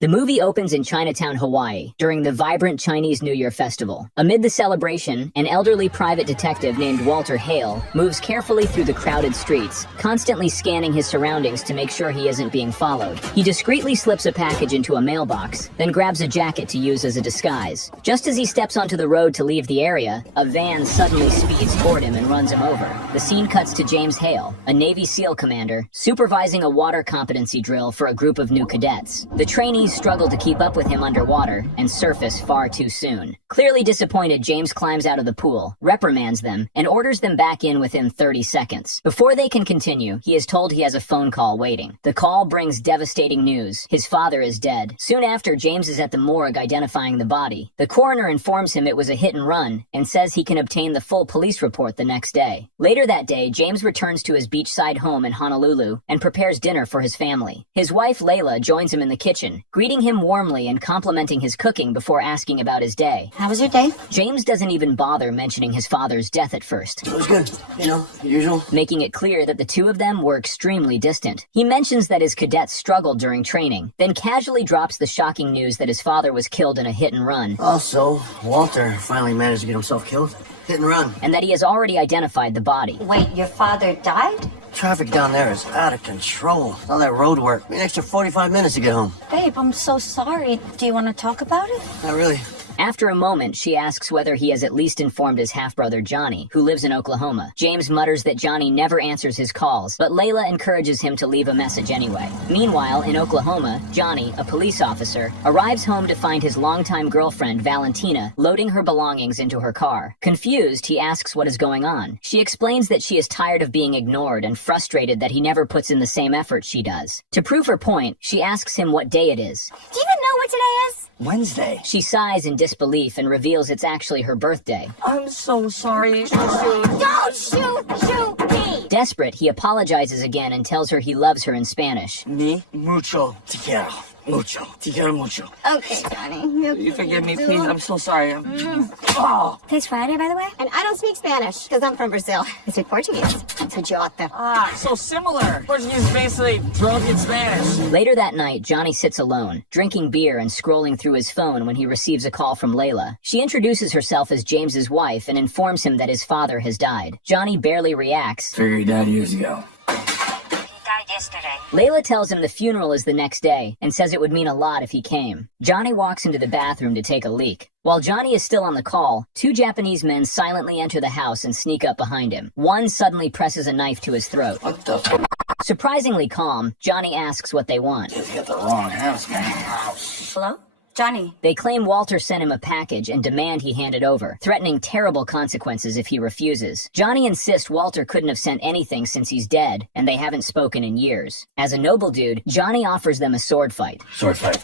The movie opens in Chinatown, Hawaii, during the vibrant Chinese New Year festival. Amid the celebration, an elderly private detective named Walter Hale moves carefully through the crowded streets, constantly scanning his surroundings to make sure he isn't being followed. He discreetly slips a package into a mailbox, then grabs a jacket to use as a disguise. Just as he steps onto the road to leave the area, a van suddenly speeds toward him and runs him over. The scene cuts to James Hale, a Navy SEAL commander, supervising a water competency drill for a group of new cadets. The trainees struggle to keep up with him underwater and surface far too soon. Clearly disappointed, James climbs out of the pool, reprimands them, and orders them back in within 30 seconds. Before they can continue, he is told he has a phone call waiting. The call brings devastating news. His father is dead. Soon after, James is at the morgue identifying the body. The coroner informs him it was a hit and run and says he can obtain the full police report the next day. Later that day, James returns to his beachside home in Honolulu and prepares dinner for his family. His wife, Layla, joins him in the kitchen, greeting him warmly and complimenting his cooking before asking about his day. How was your day? James doesn't even bother mentioning his father's death at first. It was good, usual. Making it clear that the two of them were extremely distant. He mentions that his cadets struggled during training, then casually drops the shocking news that his father was killed in a hit and run. Also, Walter finally managed to get himself killed. Hit and run. And that he has already identified the body. Wait, your father died? Traffic down there is out of control. All that road work. An extra 45 minutes to get home. Babe, I'm so sorry. Do you want to talk about it? Not really. After a moment, she asks whether he has at least informed his half-brother Johnny, who lives in Oklahoma. James mutters that Johnny never answers his calls, but Layla encourages him to leave a message anyway. Meanwhile, in Oklahoma, Johnny, a police officer, arrives home to find his longtime girlfriend, Valentina, loading her belongings into her car. Confused, he asks what is going on. She explains that she is tired of being ignored and frustrated that he never puts in the same effort she does. To prove her point, she asks him what day it is. Do you even know what today is? Wednesday. She sighs in disbelief and reveals it's actually her birthday. I'm so sorry. Don't shoot me! Desperate, he apologizes again and tells her he loves her in Spanish. Me? Mucho. Te quiero. Mucho. Te quiero mucho. Okay, Johnny. You forgive me, please. I'm so sorry. Oh. Today's Friday, by the way. And I don't speak Spanish, because I'm from Brazil. I speak Portuguese. It's a jota. Ah, so similar. Portuguese is basically drunk in Spanish. Later that night, Johnny sits alone, drinking beer and scrolling through his phone when he receives a call from Layla. She introduces herself as James's wife and informs him that his father has died. Johnny barely reacts. Figure he died years ago. Yesterday. Layla tells him the funeral is the next day and says it would mean a lot if he came. Johnny walks into the bathroom to take a leak. While Johnny is still on the call, two Japanese men silently enter the house and sneak up behind him. One suddenly presses a knife to his throat. What the Surprisingly calm, Johnny asks what they want. You got the wrong house, man. Hello? Johnny. They claim Walter sent him a package and demand he hand it over, threatening terrible consequences if he refuses. Johnny insists Walter couldn't have sent anything since he's dead, and they haven't spoken in years. As a noble dude, Johnny offers them a sword fight. Sword fight.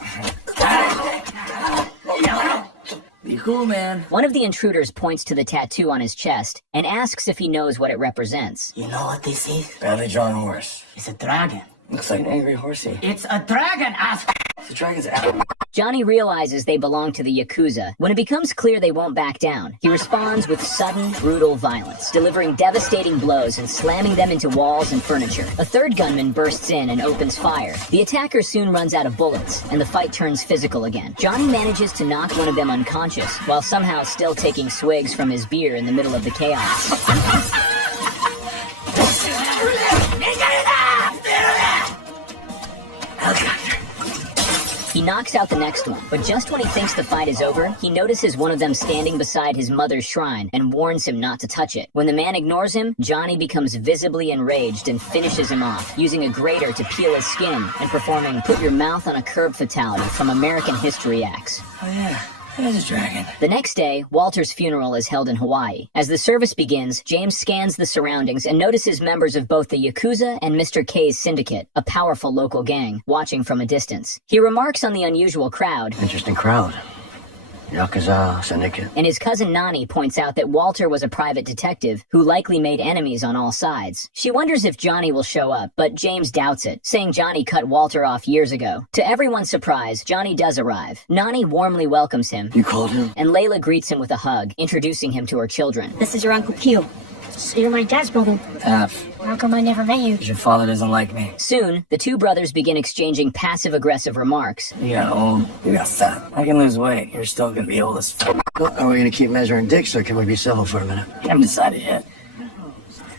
You cool, man. One of the intruders points to the tattoo on his chest and asks if he knows what it represents. You know what this is? Badly drawn horse. It's a dragon. Looks like an angry horsey. It's a dragon, ass. The dragon's out. Johnny realizes they belong to the Yakuza. When it becomes clear they won't back down, he responds with sudden, brutal violence, delivering devastating blows and slamming them into walls and furniture. A third gunman bursts in and opens fire. The attacker soon runs out of bullets, and the fight turns physical again. Johnny manages to knock one of them unconscious, while somehow still taking swigs from his beer in the middle of the chaos. He knocks out the next one, but just when he thinks the fight is over, he notices one of them standing beside his mother's shrine and warns him not to touch it. When the man ignores him, Johnny becomes visibly enraged and finishes him off, using a grater to peel his skin and performing Put Your Mouth on a Curb fatality from American History X. Oh yeah. There's a dragon. The next day, Walter's funeral is held in Hawaii. As the service begins, James scans the surroundings and notices members of both the Yakuza and Mr. K's syndicate, a powerful local gang, watching from a distance. He remarks on the unusual crowd. Interesting crowd. Yakuza, syndicate. And his cousin Nani points out that Walter was a private detective who likely made enemies on all sides. She wonders if Johnny will show up, but James doubts it, saying Johnny cut Walter off years ago. To everyone's surprise, Johnny does arrive. Nani warmly welcomes him. You called him? And Layla greets him with a hug, introducing him to her children. This is your Uncle Q. So you're my dad's brother. Half. How come I never met you? Your father doesn't like me. Soon, the two brothers begin exchanging passive-aggressive remarks. You got old. You got fat. I can lose weight. You're still gonna be old as fuck. Are we gonna keep measuring dicks, or can we be civil for a minute? I haven't decided yet.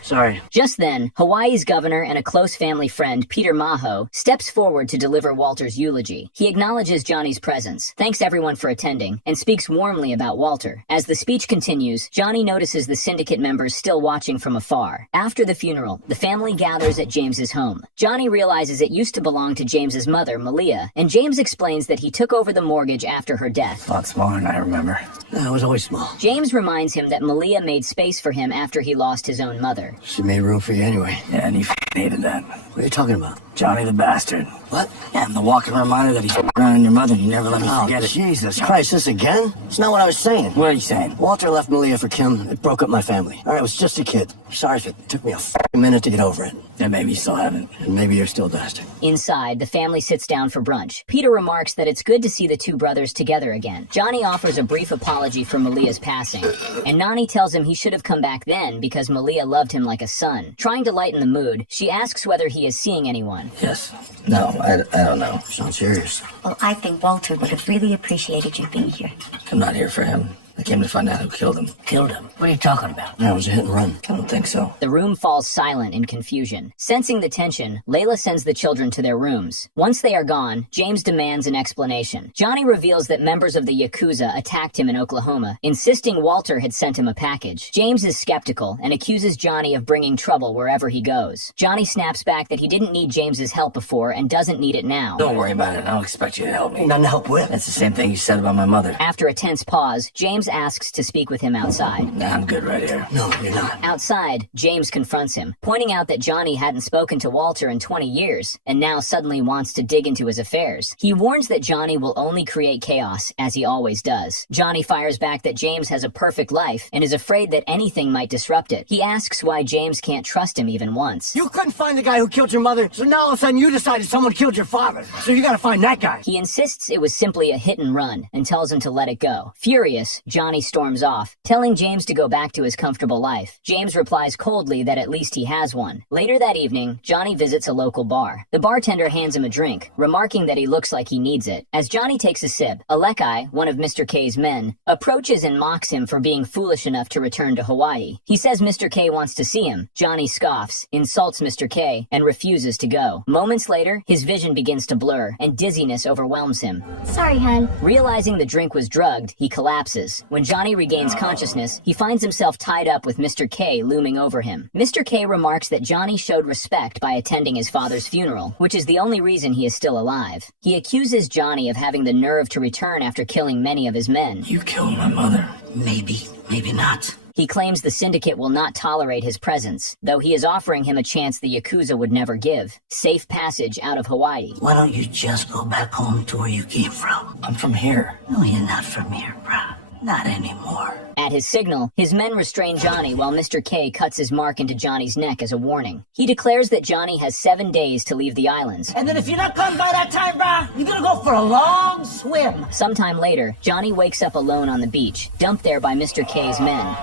Sorry. Just then, Hawaii's governor and a close family friend, Peter Maho, steps forward to deliver Walter's eulogy. He acknowledges Johnny's presence, thanks everyone for attending, and speaks warmly about Walter. As the speech continues, Johnny notices the syndicate members still watching from afar. After the funeral, the family gathers at James's home. Johnny realizes it used to belong to James's mother, Malia, and James explains that he took over the mortgage after her death. A lot smaller than I remember. I was always small. James reminds him that Malia made space for him after he lost his own mother. She made room for you anyway. Yeah, and he hated that. What are you talking about? Johnny the bastard. What? Yeah, I'm the walking reminder that he around on your mother and you never let me Oh, forget it. Jesus Christ, this again? It's not what I was saying. What are you saying? Walter left Malia for Kim. It broke up my family. All right, I was just a kid. Sorry if it took me a minute to get over it. Yeah, maybe you still haven't. And maybe you're still a bastard. Inside, the family sits down for brunch. Peter remarks that it's good to see the two brothers together again. Johnny offers a brief apology for Malia's passing, and Nani tells him he should have come back then because Malia loved him like a son. Trying to lighten the mood, she asks whether he is seeing anyone. Yes. No, I don't know. Sounds serious. Well, I think Walter would have really appreciated you being here. I'm not here for him. I came to find out who killed him. Killed him? What are you talking about? Yeah, it was a hit and run. I don't think so. The room falls silent in confusion. Sensing the tension, Layla sends the children to their rooms. Once they are gone, James demands an explanation. Johnny reveals that members of the Yakuza attacked him in Oklahoma, insisting Walter had sent him a package. James is skeptical and accuses Johnny of bringing trouble wherever he goes. Johnny snaps back that he didn't need James's help before and doesn't need it now. Don't worry about it. I don't expect you to help me. Nothing to help with. That's the same thing you said about my mother. After a tense pause, James asks to speak with him outside. Nah, I'm good right here. No, you're not. Outside, James confronts him, pointing out that Johnny hadn't spoken to Walter in 20 years, and now suddenly wants to dig into his affairs. He warns that Johnny will only create chaos, as he always does. Johnny fires back that James has a perfect life, and is afraid that anything might disrupt it. He asks why James can't trust him even once. You couldn't find the guy who killed your mother, so now all of a sudden you decided someone killed your father. So you gotta find that guy. He insists it was simply a hit and run, and tells him to let it go. Furious, Johnny storms off, telling James to go back to his comfortable life. James replies coldly that at least he has one. Later that evening, Johnny visits a local bar. The bartender hands him a drink, remarking that he looks like he needs it. As Johnny takes a sip, Alekai, one of Mr. K's men, approaches and mocks him for being foolish enough to return to Hawaii. He says Mr. K wants to see him. Johnny scoffs, insults Mr. K, and refuses to go. Moments later, his vision begins to blur, and dizziness overwhelms him. Sorry, hun. Realizing the drink was drugged, he collapses. When Johnny regains consciousness, he finds himself tied up with Mr. K looming over him. Mr. K remarks that Johnny showed respect by attending his father's funeral, which is the only reason he is still alive. He accuses Johnny of having the nerve to return after killing many of his men. You killed my mother. Maybe, maybe not. He claims the syndicate will not tolerate his presence, though he is offering him a chance the Yakuza would never give: safe passage out of Hawaii. Why don't you just go back home to where you came from? I'm from here. No, you're not from here, bruh. Not anymore. At his signal, his men restrain Johnny while Mr. K cuts his mark into Johnny's neck as a warning. He declares that Johnny has 7 days to leave the islands. And then if you're not coming by that time, bruh, you're gonna go for a long swim. Sometime later, Johnny wakes up alone on the beach, dumped there by Mr. K's men.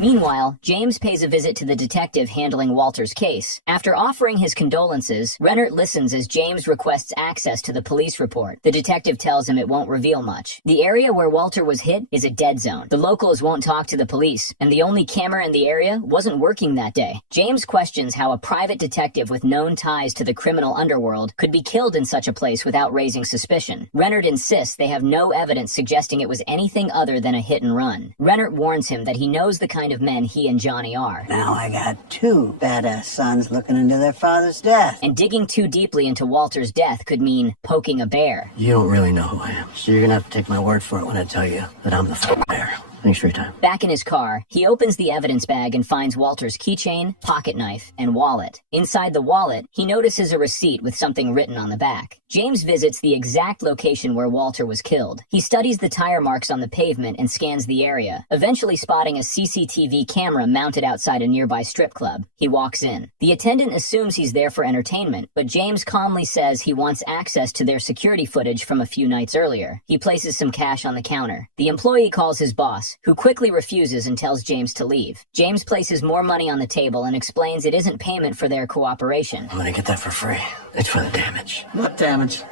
Meanwhile, James pays a visit to the detective handling Walter's case. After offering his condolences, Rennert listens as James requests access to the police report. The detective tells him it won't reveal much. The area where Walter was hit is a dead zone. The locals won't talk to the police, and the only camera in the area wasn't working that day. James questions how a private detective with known ties to the criminal underworld could be killed in such a place without raising suspicion. Rennert insists they have no evidence suggesting it was anything other than a hit and run. Rennert warns him that he knows the kind of men he and Johnny are. Now I got 2 badass sons looking into their father's death. And digging too deeply into Walter's death could mean poking a bear. You don't really know who I am, so you're gonna have to take my word for it when I tell you that I'm the bear. Thanks for your time. Back in his car, he opens the evidence bag and finds Walter's keychain, pocket knife, and wallet. Inside the wallet, he notices a receipt with something written on the back. James visits the exact location where Walter was killed. He studies the tire marks on the pavement and scans the area, eventually spotting a CCTV camera mounted outside a nearby strip club. He walks in. The attendant assumes he's there for entertainment, but James calmly says he wants access to their security footage from a few nights earlier. He places some cash on the counter. The employee calls his boss, who quickly refuses and tells James to leave. James places more money on the table and explains it isn't payment for their cooperation. I'm gonna get that for free. It's for the damage. What damage?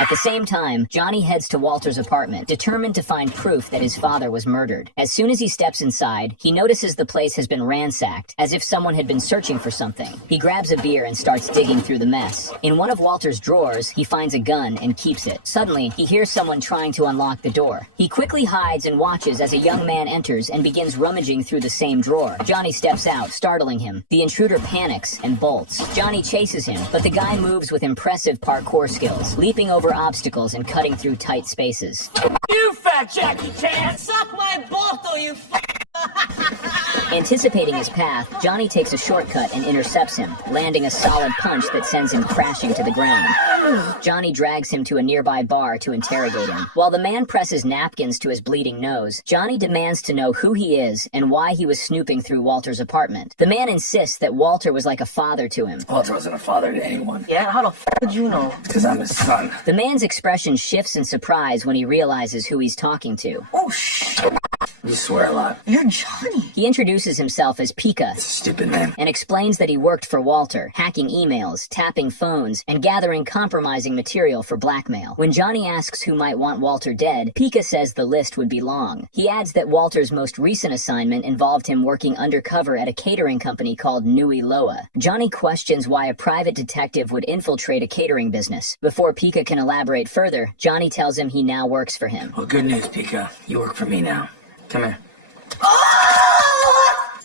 At the same time, Johnny heads to Walter's apartment, determined to find proof that his father was murdered. As soon as he steps inside, he notices the place has been ransacked, as if someone had been searching for something. He grabs a beer and starts digging through the mess. In one of Walter's drawers, he finds a gun and keeps it. Suddenly, he hears someone trying to unlock the door. He quickly hides and watches as a young man enters and begins rummaging through the same drawer. Johnny steps out, startling him. The intruder panics and bolts. Johnny chases him, but the guy moves with impressive parkour skills, leaping over obstacles and cutting through tight spaces. You fat Jackie Chan! Suck my balto, you Anticipating his path, Johnny takes a shortcut and intercepts him, landing a solid punch that sends him crashing to the ground. Johnny drags him to a nearby bar to interrogate him. While the man presses napkins to his bleeding nose, Johnny demands to know who he is and why he was snooping through Walter's apartment. The man insists that Walter was like a father to him. Walter wasn't a father to anyone. Yeah, how the f did you know? Because I'm his son. The man's expression shifts in surprise when he realizes who he's talking to. Oh, shit. You swear a lot. You're Johnny. He introduces himself as Pika It's a stupid name. and explains that he worked for Walter, hacking emails, tapping phones, and gathering compromising material for blackmail. When Johnny asks who might want Walter dead, Pika says the list would be long. He adds that Walter's most recent assignment involved him working undercover at a catering company called Nui Loa. Johnny questions why a private detective would infiltrate a catering business. Before Pika can elaborate further, Johnny tells him he now works for him. Well, good news, Pika. You work for me now. Come here.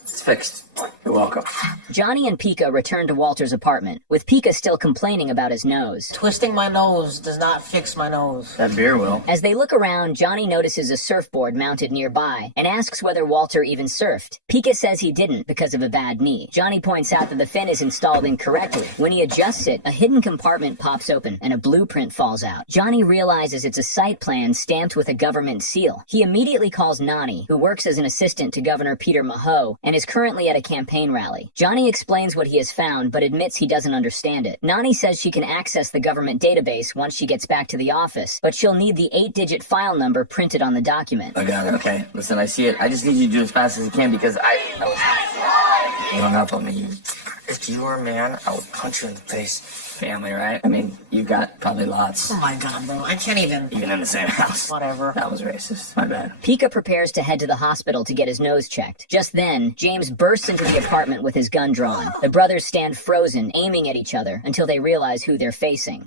It's fixed. You're welcome. Johnny and Pika return to Walter's apartment, with Pika still complaining about his nose. Twisting my nose does not fix my nose. That beer will. As they look around, Johnny notices a surfboard mounted nearby and asks whether Walter even surfed. Pika says he didn't because of a bad knee. Johnny points out that the fin is installed incorrectly. When he adjusts it, a hidden compartment pops open and a blueprint falls out. Johnny realizes it's a site plan stamped with a government seal. He immediately calls Nani, who works as an assistant to Governor Peter Maho and is currently at a campaign rally. Johnny explains what he has found, but admits he doesn't understand it. Nani says she can access the government database once she gets back to the office, but she'll need the 8-digit file number printed on the document. I got it, okay? Listen, I see it. I just need you to do it as fast as you can because You hung up on me. If you were a man, I would punch you in the face. Family, right? I mean, you got probably lots. Oh my god, bro. I can't even. Even in the same house. Whatever. That was racist. My bad. Pika prepares to head to the hospital to get his nose checked. Just then, James bursts into the apartment with his gun drawn. The brothers stand frozen, aiming at each other until they realize who they're facing.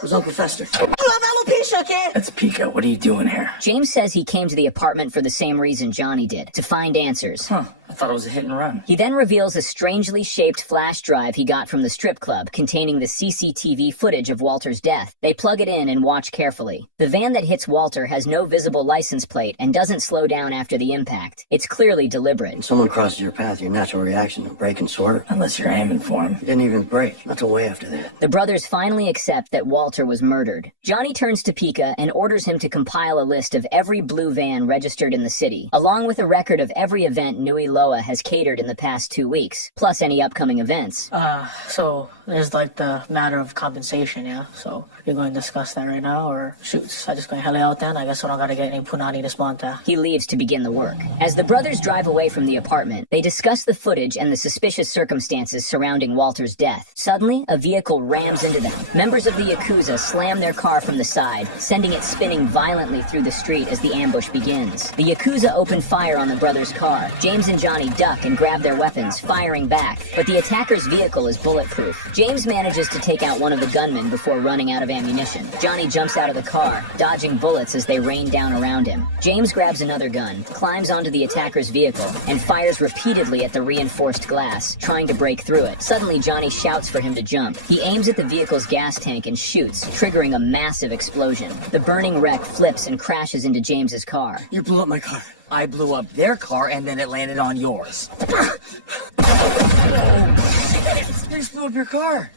Where's Uncle Fester? You have alopecia, okay? That's Pika. What are you doing here? James says he came to the apartment for the same reason Johnny did, to find answers. Huh. I thought it was a hit and run. He then reveals a strangely shaped flash drive he got from the strip club containing the CCTV footage of Walter's death. They plug it in and watch carefully. The van that hits Walter has no visible license plate and doesn't slow down after the impact. It's clearly deliberate. When someone crosses your path, your natural reaction to brake and swerve. Unless you're aiming for him. You didn't even brake. Not till way after that. The brothers finally accept that Walter was murdered. Johnny turns to Pika and orders him to compile a list of every blue van registered in the city, along with a record of every event Nui Loa has catered in the past 2 weeks, plus any upcoming events. So there's like the matter of compensation, yeah? So you're going to discuss that right now, or shoots? I just going to hell out then? I guess I don't gotta get any punani this month, He leaves to begin the work. As the brothers drive away from the apartment, they discuss the footage and the suspicious circumstances surrounding Walter's death. Suddenly, a vehicle rams into them. Members of the Yakuza slam their car from the side, sending it spinning violently through the street as the ambush begins. The Yakuza open fire on the brothers' car. James and Johnny duck and grab their weapons, firing back, but the attacker's vehicle is bulletproof. James manages to take out one of the gunmen before running out of ammunition. Johnny jumps out of the car, dodging bullets as they rain down around him. James grabs another gun, climbs onto the attacker's vehicle, and fires repeatedly at the reinforced glass, trying to break through it. Suddenly, Johnny shouts for him to jump. He aims at the vehicle's gas tank and shoots, triggering a massive explosion. The burning wreck flips and crashes into James's car. You blew up my car. I blew up their car and then it landed on yours. You just blew up your car.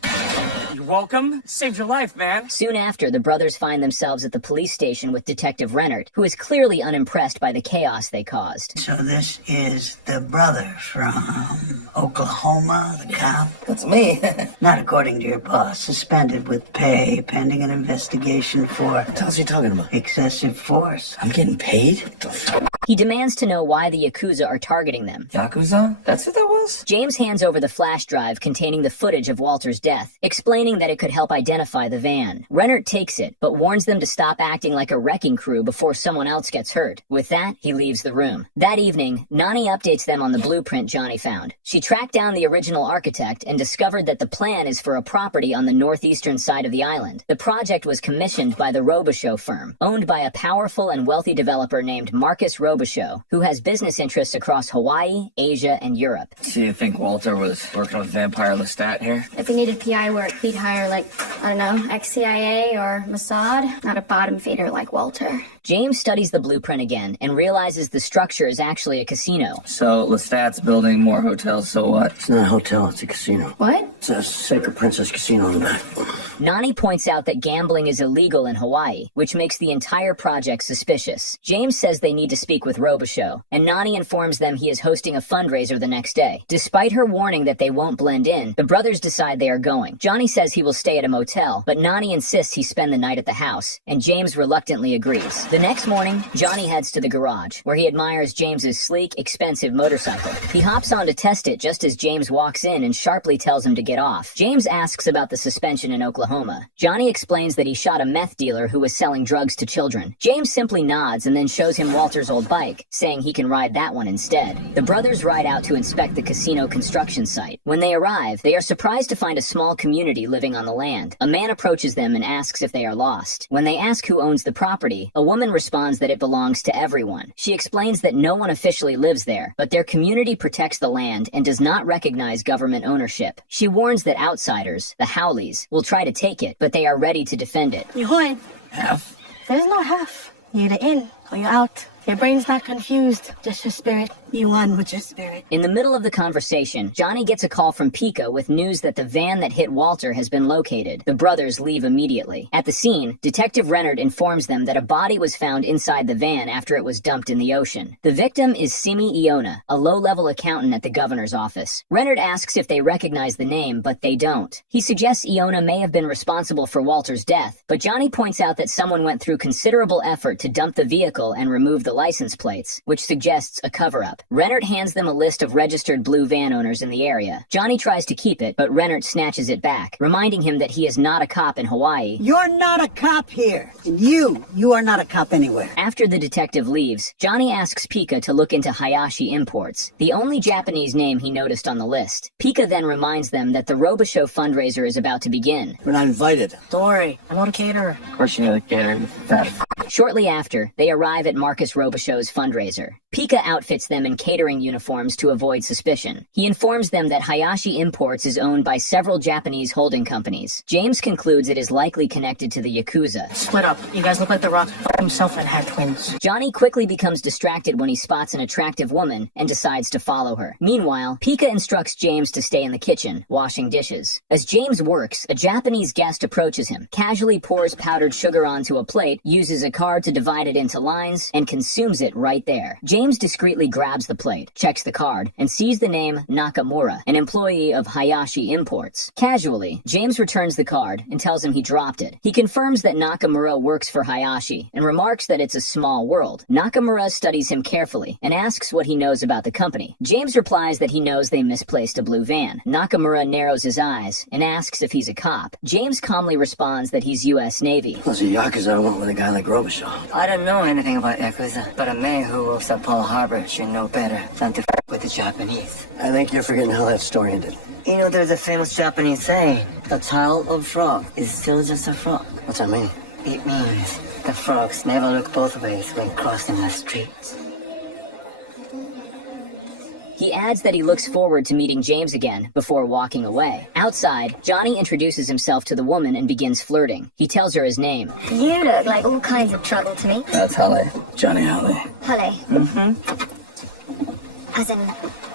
You're welcome. Saved your life, man. Soon after, the brothers find themselves at the police station with Detective Rennert, who is clearly unimpressed by the chaos they caused. So this is the brother from Oklahoma, the cop? That's me. Not according to your boss. Suspended with pay, pending an investigation for What the hell's he talking about? excessive force. I'm getting paid? What the f? He demands to know why the Yakuza are targeting them. Yakuza? That's what that was? James hands over the flash drive containing the footage of Walter's death, explaining that it could help identify the van. Rennert takes it, but warns them to stop acting like a wrecking crew before someone else gets hurt. With that, he leaves the room. That evening, Nani updates them on the blueprint Johnny found. She tracked down the original architect and discovered that the plan is for a property on the northeastern side of the island. The project was commissioned by the Robichaux firm, owned by a powerful and wealthy developer named Marcus Robichaux, who has business interests across Hawaii, Asia, and Europe. So you think Walter was working with Vampire Lestat here? If he needed PI work, he'd hire, like, I don't know, ex-CIA or Mossad. Not a bottom feeder like Walter. James studies the blueprint again and realizes the structure is actually a casino. So Lestat's building more hotels, so what? It's not a hotel, it's a casino. What? It's a Sacred Princess Casino in the back. Nani points out that gambling is illegal in Hawaii, which makes the entire project suspicious. James says they need to speak with Robichaux, and Nani informs them he is hosting a fundraiser the next day. Despite her warning that they won't blend in, the brothers decide they are going. Johnny says he will stay at a motel, but Nani insists he spend the night at the house, and James reluctantly agrees. The next morning, Johnny heads to the garage, where he admires James's sleek, expensive motorcycle. He hops on to test it just as James walks in and sharply tells him to get off. James asks about the suspension in Oklahoma. Johnny explains that he shot a meth dealer who was selling drugs to children. James simply nods and then shows him Walter's old bike, saying he can ride that one instead. The brothers ride out to inspect the casino construction site. When they arrive, they are surprised to find a small community living on the land. A man approaches them and asks if they are lost. When they ask who owns the property, a woman responds that it belongs to everyone. She explains that no one officially lives there, but their community protects the land and does not recognize government ownership. She warns that outsiders, the Howleys, will try to take it, but they are ready to defend it. Yohoin, Half? there's no half. You're either in or you're out. Your brain's not confused, just your spirit. You won with your spirit. In the middle of the conversation, Johnny gets a call from Pika with news that the van that hit Walter has been located. The brothers leave immediately. At the scene, Detective Rennert informs them that a body was found inside the van after it was dumped in the ocean. The victim is Simi Iona, a low-level accountant at the governor's office. Rennert asks if they recognize the name, but they don't. He suggests Iona may have been responsible for Walter's death, but Johnny points out that someone went through considerable effort to dump the vehicle and remove the license plates, which suggests a cover-up. Rennert hands them a list of registered blue van owners in the area. Johnny tries to keep it, but Rennert snatches it back, reminding him that he is not a cop in Hawaii. You're not a cop here. And you are not a cop anywhere. After the detective leaves, Johnny asks Pika to look into Hayashi Imports, the only Japanese name he noticed on the list. Pika then reminds them that the Robichaux fundraiser is about to begin. We're not invited. Don't worry, I'm not a caterer. Of course you know the caterer. Fat. Shortly after, they arrive at Marcus Robichaux's fundraiser. Pika outfits them in catering uniforms to avoid suspicion. He informs them that Hayashi Imports is owned by several Japanese holding companies. James concludes it is likely connected to the Yakuza. Split up. You guys look like The Rock himself and had twins. Johnny quickly becomes distracted when he spots an attractive woman and decides to follow her. Meanwhile, Pika instructs James to stay in the kitchen, washing dishes. As James works, a Japanese guest approaches him, casually pours powdered sugar onto a plate, uses a card to divide it into lines, and consumes it right there. James discreetly grabs the plate, checks the card, and sees the name Nakamura, an employee of Hayashi Imports. Casually, James returns the card and tells him he dropped it. He confirms that Nakamura works for Hayashi and remarks that it's a small world. Nakamura studies him carefully and asks what he knows about the company. James replies that he knows they misplaced a blue van. Nakamura narrows his eyes and asks if he's a cop. James calmly responds that he's U.S. Navy. Plus a Yakuza went with a guy like Robichaux. I don't know anything about Yakuza, but a man who works at Pearl Harbor should know better than to f with the Japanese. I think you're forgetting how that story ended. You know, there's a famous Japanese saying, the child of frog is still just a frog. What's that mean? It means the frogs never look both ways when crossing the streets. He adds that he looks forward to meeting James again before walking away. Outside, Johnny introduces himself to the woman and begins flirting. He tells her his name. You look like all kinds of trouble to me. That's Halle. Johnny Halle. Halle. Mm-hmm. As in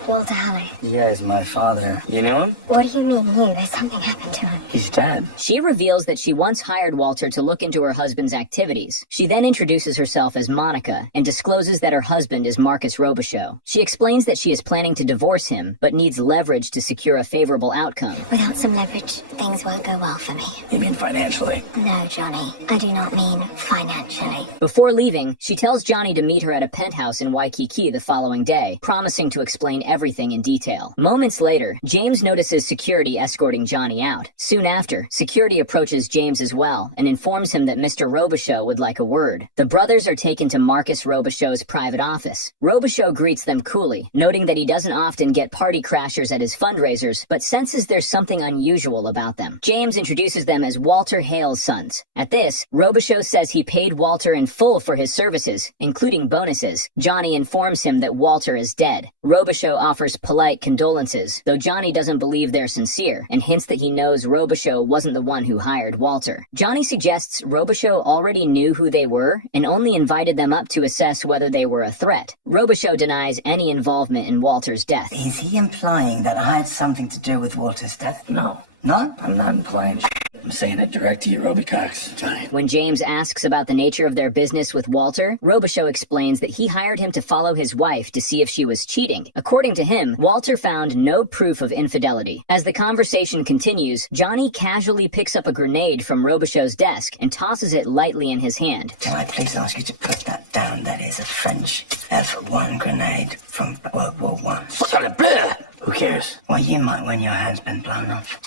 Walter Haley. Yeah, he's my father. You knew him? What do you mean new? There's something happened to him. He's dead. She reveals that she once hired Walter to look into her husband's activities. She then introduces herself as Monica and discloses that her husband is Marcus Robichaux. She explains that she is planning to divorce him, but needs leverage to secure a favorable outcome. Without some leverage, things won't go well for me. You mean financially? No, Johnny. I do not mean financially. Before leaving, she tells Johnny to meet her at a penthouse in Waikiki the following day, promising to explain everything in detail. Moments later, James notices security escorting Johnny out. Soon after, security approaches James as well and informs him that Mr. Robichaux would like a word. The brothers are taken to Marcus Robichaux's private office. Robichaux greets them coolly, noting that he doesn't often get party crashers at his fundraisers, but senses there's something unusual about them. James introduces them as Walter Hale's sons. At this, Robichaux says he paid Walter in full for his services, including bonuses. Johnny informs him that Walter is dead. Robichaux offers polite condolences, though Johnny doesn't believe they're sincere, and hints that he knows Robichaux wasn't the one who hired Walter. Johnny suggests Robichaux already knew who they were and only invited them up to assess whether they were a threat. Robichaux denies any involvement in Walter's death. Is he implying that I had something to do with Walter's death? No. No? I'm not implying shit. I'm saying it direct to you, Roby Cox. Johnny. When James asks about the nature of their business with Walter, Robichaux explains that he hired him to follow his wife to see if she was cheating. According to him, Walter found no proof of infidelity. As the conversation continues, Johnny casually picks up a grenade from Robichaux's desk and tosses it lightly in his hand. Can I please ask you to put that down? That is a French F1 grenade from World War I. Who cares? Well, you might when your hand's been blown off.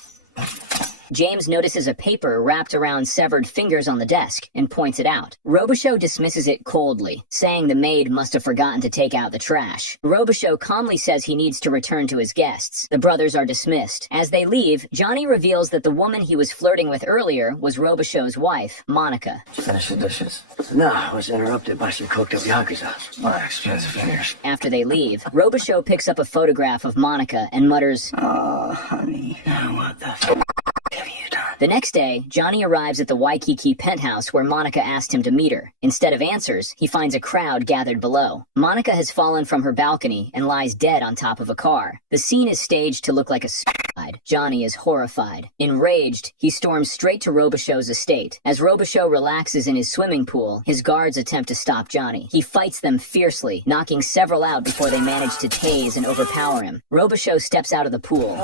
James notices a paper wrapped around severed fingers on the desk and points it out. Robichaux dismisses it coldly, saying the maid must have forgotten to take out the trash. Robichaux calmly says he needs to return to his guests. The brothers are dismissed. As they leave, Johnny reveals that the woman he was flirting with earlier was Robichaux's wife, Monica. Finish the dishes. No, I was interrupted by some cooked up Yakuza. My expensive fingers. After they leave, Robichaux picks up a photograph of Monica and mutters, Oh, honey. Now what the f*** have you done? The next day, Johnny arrives at the Waikiki penthouse where Monica asked him to meet her. Instead of answers, he finds a crowd gathered below. Monica has fallen from her balcony and lies dead on top of a car. The scene is staged to look like a suicide. Johnny is horrified. Enraged, he storms straight to Robichaux's estate. As Robichaux relaxes in his swimming pool, his guards attempt to stop Johnny. He fights them fiercely, knocking several out before they manage to tase and overpower him. Robichaux steps out of the pool.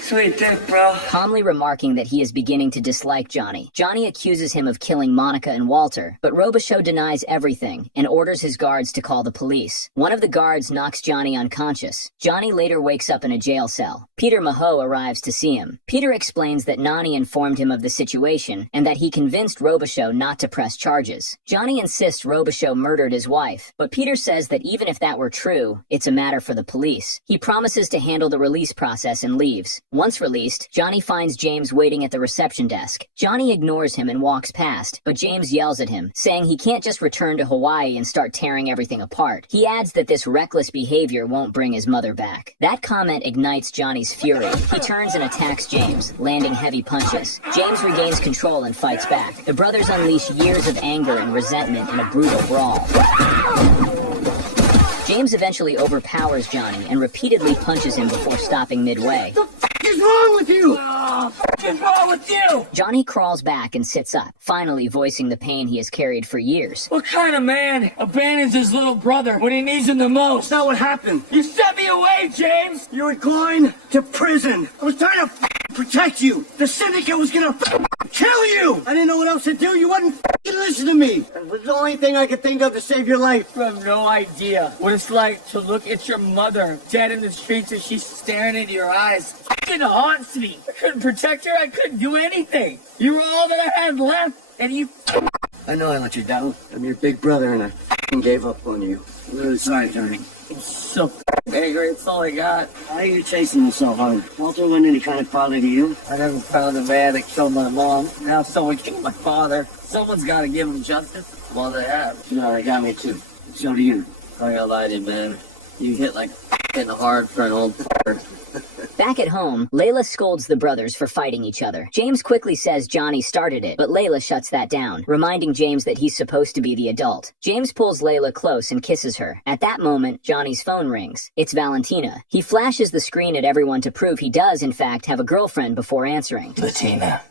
Sweet dick, bro. Calmly remarking that he is beginning to dislike Johnny. Johnny accuses him of killing Monica and Walter, but Robichaux denies everything and orders his guards to call the police. One of the guards knocks Johnny unconscious. Johnny later wakes up in a jail cell. Peter Maho arrives to see him. Peter explains that Nani informed him of the situation and that he convinced Robichaux not to press charges. Johnny insists Robichaux murdered his wife, but Peter says that even if that were true, it's a matter for the police. He promises to handle the release process and leaves. Once released, Johnny finds James waiting at the reception desk. Johnny ignores him and walks past, but James yells at him, saying he can't just return to Hawaii and start tearing everything apart. He adds that this reckless behavior won't bring his mother back. That comment ignites Johnny's fury. He turns and attacks James, landing heavy punches. James regains control and fights back. The brothers unleash years of anger and resentment in a brutal brawl. James eventually overpowers Johnny and repeatedly punches him before stopping midway. What is wrong with you? What is wrong with you? Johnny crawls back and sits up, finally voicing the pain he has carried for years. What kind of man abandons his little brother when he needs him the most? That's not what happened. You sent me away, James! You were going to prison. I was trying to protect you. The syndicate was gonna kill you. I didn't know what else to do. You wouldn't listen to me. It was the only thing I could think of to save your life. You have no idea what it's like to look at your mother dead in the streets as she's staring into your eyes. It haunts me. I couldn't protect her. I couldn't do anything. You were all that I had left, and you... I know I let you down. I'm your big brother, and I gave up on you. I'm really sorry, Johnny. I'm so angry. It's all I got. Why are you chasing him so hard? Walter wasn't any kind of father to you. I never found the man that killed my mom. Now someone killed my father. Someone's got to give him justice. Well, they have. No, they got me too. So do you. I ain't gonna lie to you, man. You hit like hitting hard for an old fucker. Back at home, Layla scolds the brothers for fighting each other. James quickly says Johnny started it, but Layla shuts that down, reminding James that he's supposed to be the adult. James pulls Layla close and kisses her. At that moment, Johnny's phone rings. It's Valentina. He flashes the screen at everyone to prove he does, in fact, have a girlfriend before answering. Latina.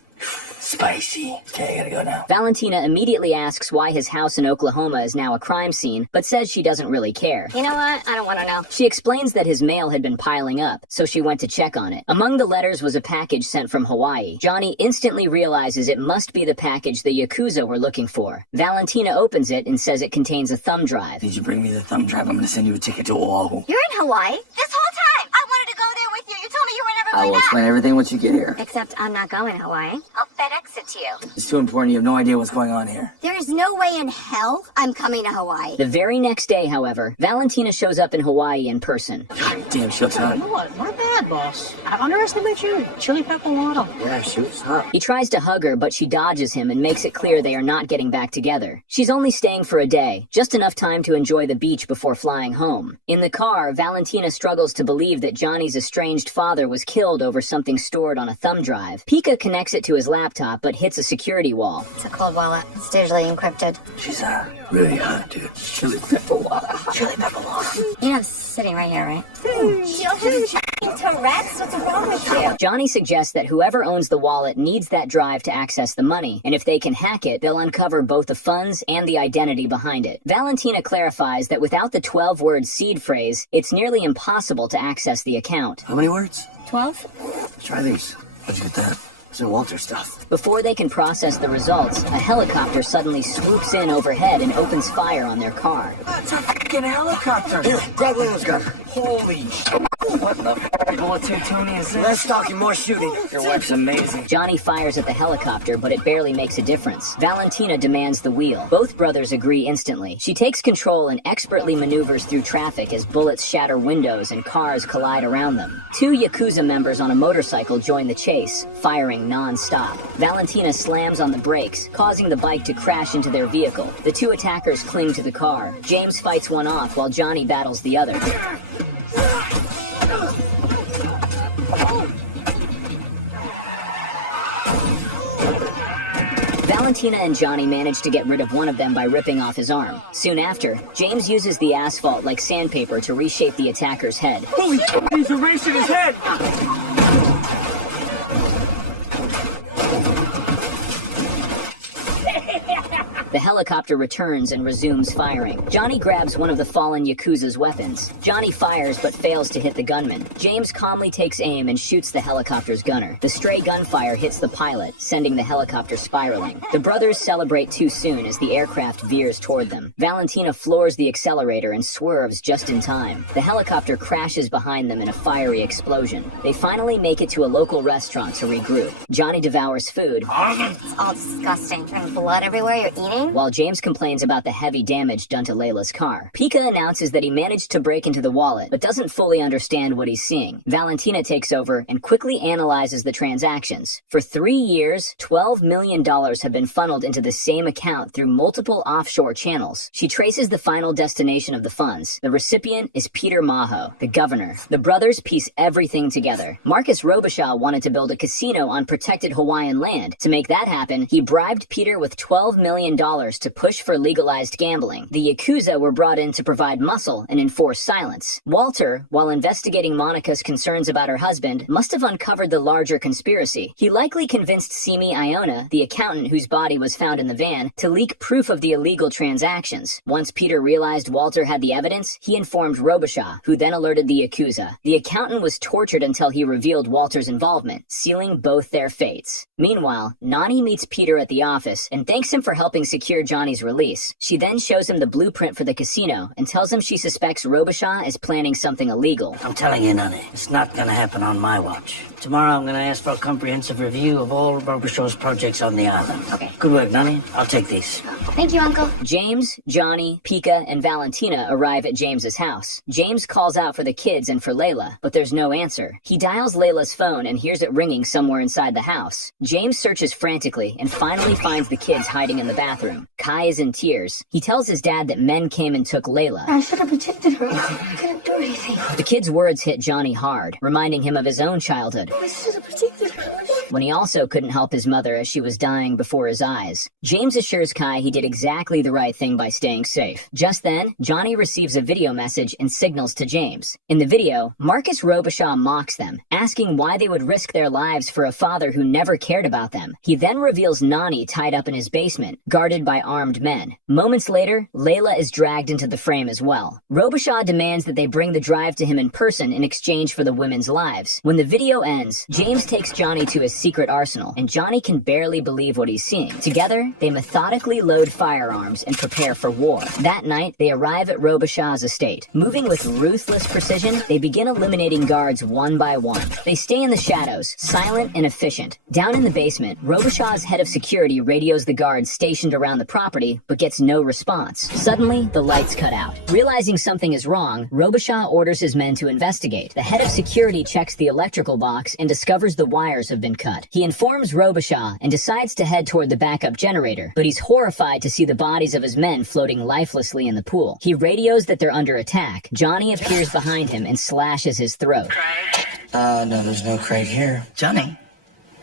Spicy. Okay, I gotta go now. Valentina immediately asks why his house in Oklahoma is now a crime scene, but says she doesn't really care. You know what? I don't want to know. She explains that his mail had been piling up, so she went to check on it. Among the letters was a package sent from Hawaii. Johnny instantly realizes it must be the package the Yakuza were looking for. Valentina opens it and says it contains a thumb drive. Did you bring me the thumb drive? I'm gonna send you a ticket to Oahu. You're in Hawaii? This whole time! I wanted to go there with you. You told me you were never I going will back. explain everything once you get here. Except I'm not going to Hawaii. I'll FedEx it to you. It's too important. You have no idea what's going on here. There is no way in hell I'm coming to Hawaii. The very next day, however, Valentina shows up in Hawaii in person. Damn, she looks hot. What? Not bad, boss. I underestimate you. Chili pepper water. Yeah, she was hot. He tries to hug her, but she dodges him and makes it clear they are not getting back together. She's only staying for a day, just enough time to enjoy the beach before flying home. In the car, Valentina struggles to believe that Johnny's estranged father was killed over something stored on a thumb drive. Pika connects it to his laptop, but hits a security wall. It's a cold wallet. It's digitally encrypted. She's really hot, dude. Chili pepper water. Chili pepper water. You know I'm sitting right here, right? You have Tourette's? What's wrong with you? Johnny suggests that whoever owns the wallet needs that drive to access the money, and if they can hack it, they'll uncover both the funds and the identity behind it. Valentina clarifies that without the 12-word seed phrase, it's nearly impossible to access the account. How many words? 12? Try these. Where'd you get that? It's in Walter stuff. Before they can process the results, a helicopter suddenly swoops in overhead and opens fire on their car. It's a fucking helicopter. Here, grab Layla's gun. Holy shit. What the f***ing military Tony is this? Less talking, more shooting. Your wife's amazing. Johnny fires at the helicopter, but it barely makes a difference. Valentina demands the wheel. Both brothers agree instantly. She takes control and expertly maneuvers through traffic as bullets shatter windows and cars collide around them. Two Yakuza members on a motorcycle join the chase, firing non-stop. Valentina slams on the brakes, causing the bike to crash into their vehicle. The two attackers cling to the car. James fights one off while Johnny battles the other. Valentina and Johnny manage to get rid of one of them by ripping off his arm. Soon after, James uses the asphalt like sandpaper to reshape the attacker's head. Holy shit, he's erasing his head! The helicopter returns and resumes firing. Johnny grabs one of the fallen Yakuza's weapons. Johnny fires but fails to hit the gunman. James calmly takes aim and shoots the helicopter's gunner. The stray gunfire hits the pilot, sending the helicopter spiraling. The brothers celebrate too soon as the aircraft veers toward them. Valentina floors the accelerator and swerves just in time. The helicopter crashes behind them in a fiery explosion. They finally make it to a local restaurant to regroup. Johnny devours food. It's all disgusting. There's blood everywhere. You're eating? While James complains about the heavy damage done to Layla's car. Pika announces that he managed to break into the wallet, but doesn't fully understand what he's seeing. Valentina takes over and quickly analyzes the transactions. For 3 years, $12 million have been funneled into the same account through multiple offshore channels. She traces the final destination of the funds. The recipient is Peter Maho, the governor. The brothers piece everything together. Marcus Robichaud wanted to build a casino on protected Hawaiian land. To make that happen, he bribed Peter with $12 million to push for legalized gambling. The Yakuza were brought in to provide muscle and enforce silence. Walter, while investigating Monica's concerns about her husband, must have uncovered the larger conspiracy. He likely convinced Simi Iona, the accountant whose body was found in the van, to leak proof of the illegal transactions. Once Peter realized Walter had the evidence, he informed Robichaud, who then alerted the Yakuza. The accountant was tortured until he revealed Walter's involvement, sealing both their fates. Meanwhile, Nani meets Peter at the office and thanks him for helping secure Johnny's release. She then shows him the blueprint for the casino and tells him she suspects Robichaud is planning something illegal. I'm telling you, Nani, it's not gonna happen on my watch. Tomorrow I'm gonna ask for a comprehensive review of all Robichaud's projects on the island. Okay. Good work, Nani. I'll take these. Thank you, Uncle. James, Johnny, Pika, and Valentina arrive at James's house. James calls out for the kids and for Layla, but there's no answer. He dials Layla's phone and hears it ringing somewhere inside the house. James searches frantically and finally finds the kids hiding in the bathroom. Kai is in tears. He tells his dad that men came and took Layla. I should have protected her. I couldn't do anything. The kid's words hit Johnny hard, reminding him of his own childhood, I should have protected her. when he also couldn't help his mother as she was dying before his eyes. James assures Kai he did exactly the right thing by staying safe. Just then, Johnny receives a video message and signals to James. In the video, Marcus Robichaud mocks them, asking why they would risk their lives for a father who never cared about them. He then reveals Nani tied up in his basement, guarded by armed men. Moments later, Layla is dragged into the frame as well. Robichaud demands that they bring the drive to him in person in exchange for the women's lives. When the video ends, James takes Johnny to his secret arsenal, and Johnny can barely believe what he's seeing. Together, they methodically load firearms and prepare for war. That night, they arrive at Robichaud's estate. Moving with ruthless precision, they begin eliminating guards one by one. They stay in the shadows, silent and efficient. Down in the basement, Robichaud's head of security radios the guards stationed around the property, but gets no response. Suddenly, the lights cut out. Realizing something is wrong, Robichaud orders his men to investigate. The head of security checks the electrical box and discovers the wires have been cut. He informs Robichaud and decides to head toward the backup generator, but he's horrified to see the bodies of his men floating lifelessly in the pool. He radios that they're under attack. Johnny appears behind him and slashes his throat. No, there's no Craig here. Johnny.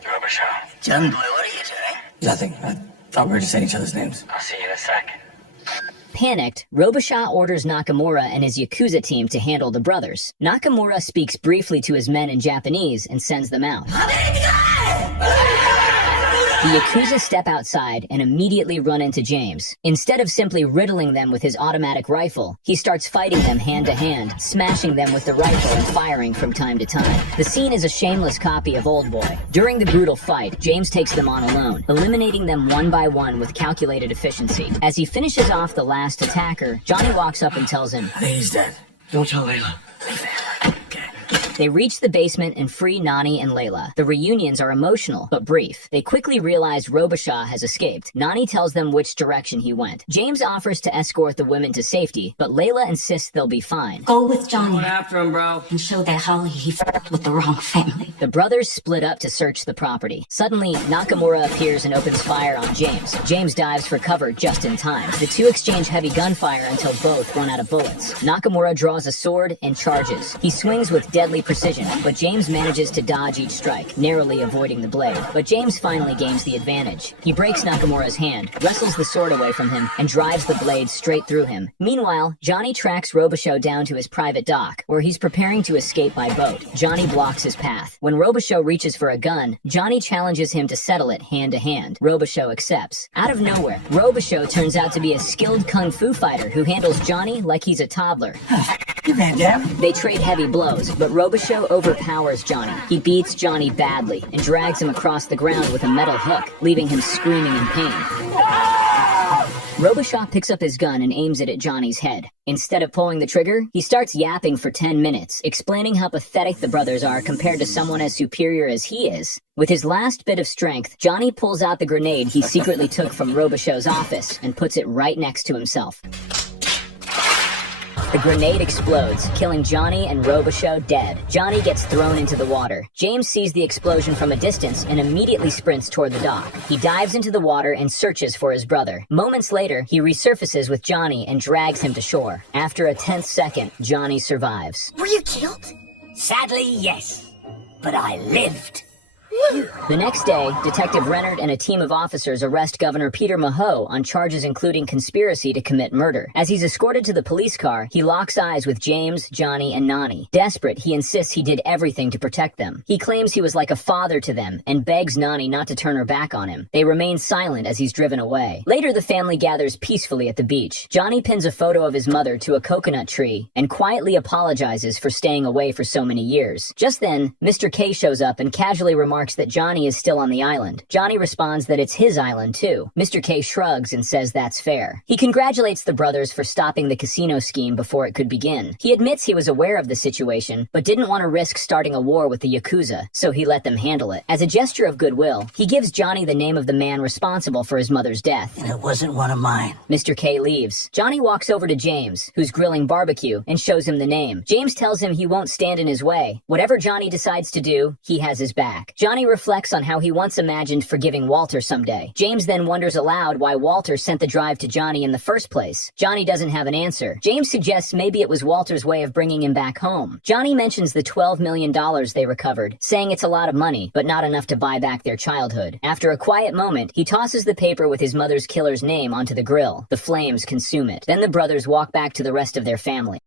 Robichaud. John Blue, what are you doing? Nothing. I thought we were just saying each other's names. I'll see you in a sec. Panicked, Robichaud orders Nakamura and his Yakuza team to handle the brothers. Nakamura speaks briefly to his men in Japanese and sends them out. The Yakuza step outside and immediately run into James. Instead of simply riddling them with his automatic rifle, he starts fighting them hand to hand, smashing them with the rifle and firing from time to time. The scene is a shameless copy of Old Boy. During the brutal fight, James takes them on alone, eliminating them one by one with calculated efficiency. As he finishes off the last attacker, Johnny walks up and tells him, He's dead. Don't tell Layla. They reach the basement and free Nani and Layla. The reunions are emotional, but brief. They quickly realize Robichaud has escaped. Nani tells them which direction he went. James offers to escort the women to safety, but Layla insists they'll be fine. Go with Johnny Going after him, bro. and show that how he fucked with the wrong family. The brothers split up to search the property. Suddenly, Nakamura appears and opens fire on James. James dives for cover just in time. The two exchange heavy gunfire until both run out of bullets. Nakamura draws a sword and charges. He swings with deadly precision, but James manages to dodge each strike, narrowly avoiding the blade. But James finally gains the advantage. He breaks Nakamura's hand, wrestles the sword away from him, and drives the blade straight through him. Meanwhile, Johnny tracks Robichaud down to his private dock, where he's preparing to escape by boat. Johnny blocks his path. When Robichaud reaches for a gun, Johnny challenges him to settle it hand to hand. Robichaud accepts. Out of nowhere, Robichaud turns out to be a skilled kung fu fighter who handles Johnny like he's a toddler. They trade heavy blows, but Robichaud overpowers Johnny. He beats Johnny badly and drags him across the ground with a metal hook, leaving him screaming in pain. Robichaud picks up his gun and aims it at Johnny's head. Instead of pulling the trigger, he starts yapping for 10 minutes, explaining how pathetic the brothers are compared to someone as superior as he is. With his last bit of strength, Johnny pulls out the grenade he secretly took from Robichaud's office and puts it right next to himself. The grenade explodes, killing Johnny and Robichaud dead. Johnny gets thrown into the water. James sees the explosion from a distance and immediately sprints toward the dock. He dives into the water and searches for his brother. Moments later, he resurfaces with Johnny and drags him to shore. After a tense second, Johnny survives. Were you killed? Sadly, yes. But I lived. The next day, Detective Rennert and a team of officers arrest Governor Peter Maho on charges including conspiracy to commit murder. As he's escorted to the police car, he locks eyes with James, Johnny, and Nani. Desperate, he insists he did everything to protect them. He claims he was like a father to them and begs Nani not to turn her back on him. They remain silent as he's driven away. Later, the family gathers peacefully at the beach. Johnny pins a photo of his mother to a coconut tree and quietly apologizes for staying away for so many years. Just then, Mr. K shows up and casually remarks remarks that Johnny is still on the island. Johnny responds that it's his island too. Mr. K shrugs and says that's fair. He congratulates the brothers for stopping the casino scheme before it could begin. He admits he was aware of the situation, but didn't want to risk starting a war with the Yakuza, so he let them handle it. As a gesture of goodwill, he gives Johnny the name of the man responsible for his mother's death. And it wasn't one of mine. Mr. K leaves. Johnny walks over to James, who's grilling barbecue, and shows him the name. James tells him he won't stand in his way. Whatever Johnny decides to do, he has his back. Johnny reflects on how he once imagined forgiving Walter someday. James then wonders aloud why Walter sent the drive to Johnny in the first place. Johnny doesn't have an answer. James suggests maybe it was Walter's way of bringing him back home. Johnny mentions the $12 million they recovered, saying it's a lot of money, but not enough to buy back their childhood. After a quiet moment, he tosses the paper with his mother's killer's name onto the grill. The flames consume it. Then the brothers walk back to the rest of their family.